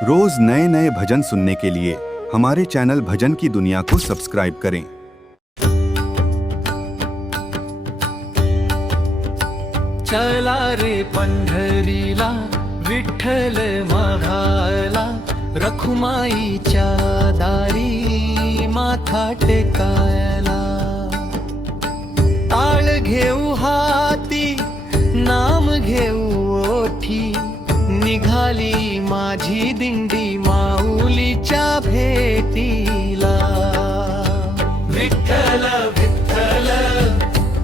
रोज नए नए भजन सुनने के लिए हमारे चैनल भजन की दुनिया को सब्सक्राइब करें। चला रे पंढरीला विठ्ठल माघाला, रखुमाईच्या दारी माथा टेकायला। ताळ घेऊ हाती नाम घेऊ ओठी, निघाली माझी दिंडी माऊलीच्या भेटीला। विठ्ठल विठ्ठल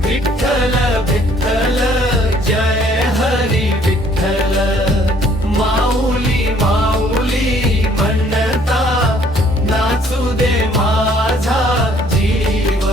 विठ्ठल विठ्ठल, जय हरी विठ्ठल। माऊली माऊली म्हणता नाचू दे माझा जीव।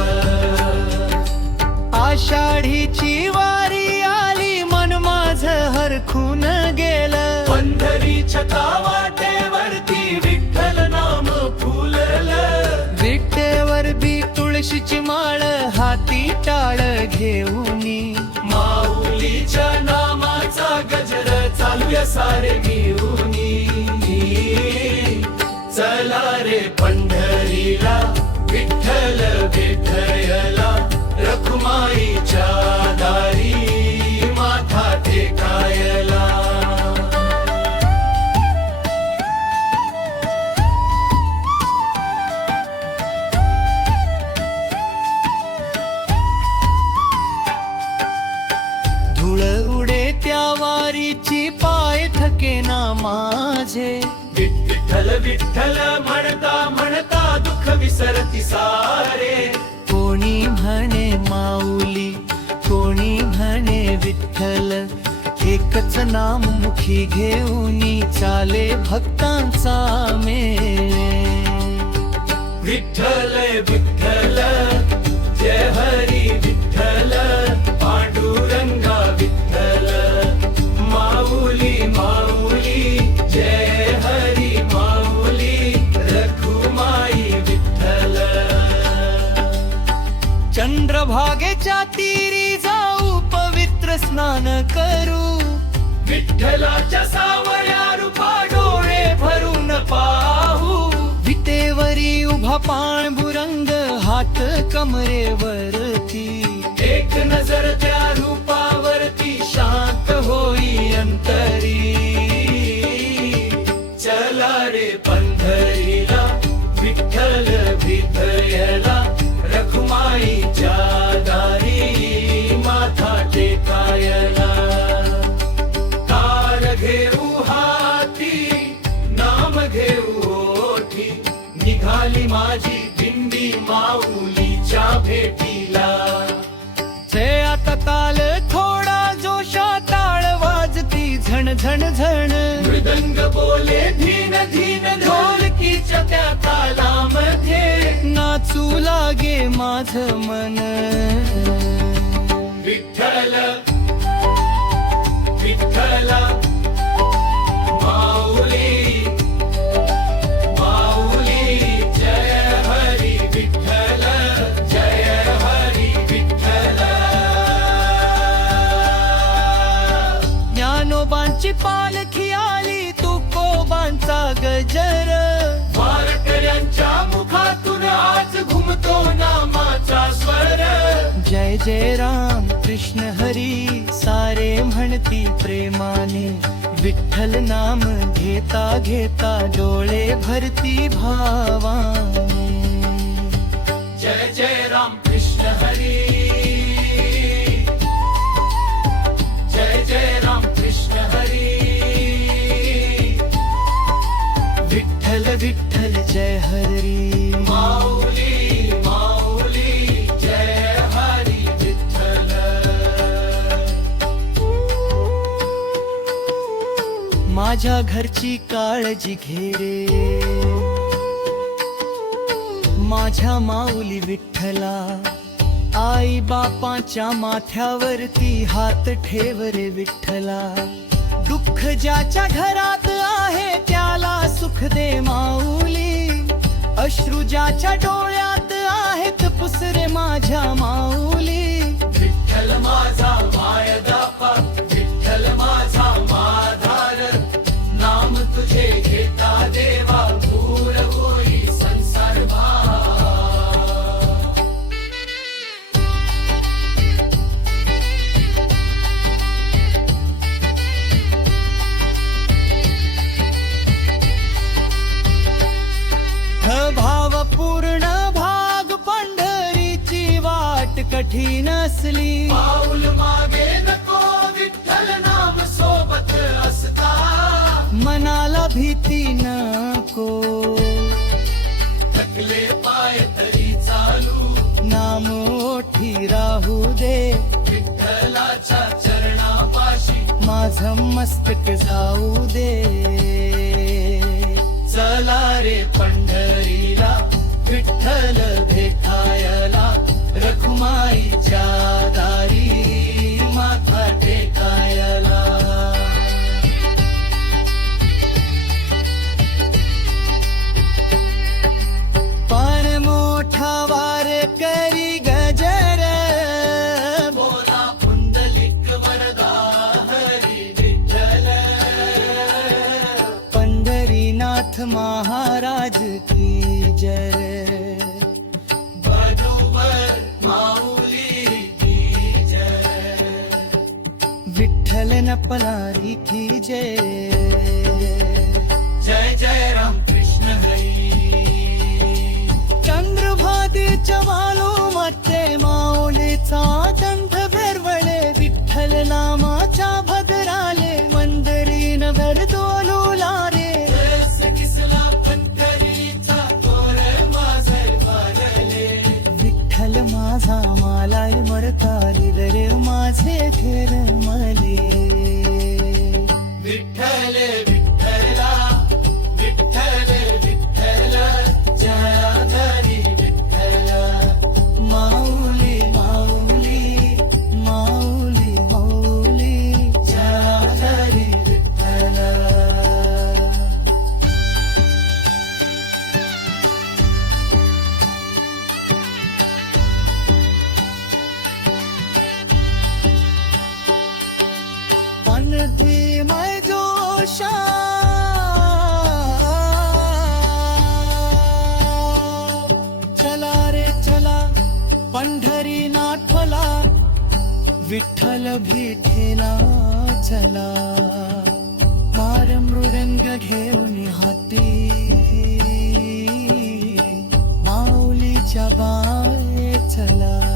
आषाढीची वारी आली मन माझ हरखून गेलं। पंढरीच्या वाटेवरती विठ्ठल नाम फुललं। विटेवर बी तुळशीची माळ हाती टाळ घेऊनी, माऊलीच्या नामाचा गजर चालूया सारे मिळूनी। चला रे पंढरीला विठ्ठल विठ्ठला, रखुमाईच्या दारी माथा टेकायला। धूळ उडे त्या वारीची पाय थके ना माझे। विठ्ठल विठ्ठल म्हणता म्हणता दुःख विसरती सारे। कोणी म्हणे माऊली कोणी म्हणे विठ्ठल, एकच नाम मुखी घेऊनी चाले भक्तांचा मेळ। विठ्ठल विठ्ठल जय हरी विठ्ठल, पांडुरंगा विठ्ठल। माऊली माऊली जय हरी माऊली, रखुमाई विठ्ठल। चंद्रभागेच्या तीरी जाऊ पवित्र स्नान करू, विठ्ठलाच्या सावळ्या रूपा डोळे भरून पाहू। विटेवरी उभा पांडुरंग हात कमरेवरती, एक नजर त्या रूपावरती शांत होई अंतरी। चला रे पंढरीला विठ्ठल विठ्ठला, रखुमाईच्या दारी माथा टेकायला। तार घेऊ हाती नाम घेऊ ओठी, निघाली माझी दिंडी माऊलीच्या भेटीला। चे आता ताल थोडा जोशा टाळ वाजती झण झण झण। मृदंग बोले धीन धीन ढोलकीच्या त्या तालामध्ये, नाचू लागे माझ मन। विठ्ठल विठ्ठल माऊली माऊली, जय हरी विठ्ठल जय हरी विठ्ठल। ज्ञानोबांची पालखी आली तुकोबांचा गजर, वारकऱ्यांच्या मुखातून आज घुमतो नामाचा स्वर। जय जय राम कृष्ण हरी सारे म्हणती प्रेमाने, विठ्ठल नाम घेता घेता डोळे भरती भावाने। जय जय राम कृष्ण हरी जय जय राम कृष्ण हरी। विठ्ठल विठ्ठल जय हरी माऊली माऊली, जय हरी विठ्ठल। माझ्या घरची काळजी घेरे माझ्या माऊली विठ्ठला, आई बापाच्या माथ्यावरती हात ठेव रे विठ्ठला। दुःख ज्याच्या घरात आहे त्याला सुख दे माऊली, अश्रू ज्याच्या डोळ्यात आहेत पुसरे माझ्या माऊली। विठ्ठल माझा मायदापा विठ्ठल माझा माधार, नाम तुझे घेता माझं मस्तक जाऊ दे. चला रे पंढरीला विठ्ठल भेटायला, रखुमाईच्या दारी माथा टेकायला. पण मोठा वार करी गजर, बोला पुंडलिक वरदा हरी विठ्ठल. पंढरीनाथ महाराज की जय. बरोबर माऊली की जय. विठ्ठल न पलारी की जय. जय जय राम कृष्ण हरी. चंद्रभागेच्या वालूमध्ये माऊलीचा कंठ भेरवळे, विठ्ठल नामाच्या भद्राले मंदरीन भर डोलू लारे. किसला पंढरीचा तोर माझे पाजले, विठ्ठल माझा मालाय मरतारी रे माझे घेर मले. विठ्ठल विठ्ठला विठ्ठल विठ्ठल जयाधारी विठ्ठल. माऊली माऊली माऊली माऊली जयाधारी विठ्ठल. मनधी मै जोशा चला रे चला पंढरीनाथला, विठ्ठल भेटेला चला. मार मृदंग घेऊन हाती, माऊलीच्या बाय चला.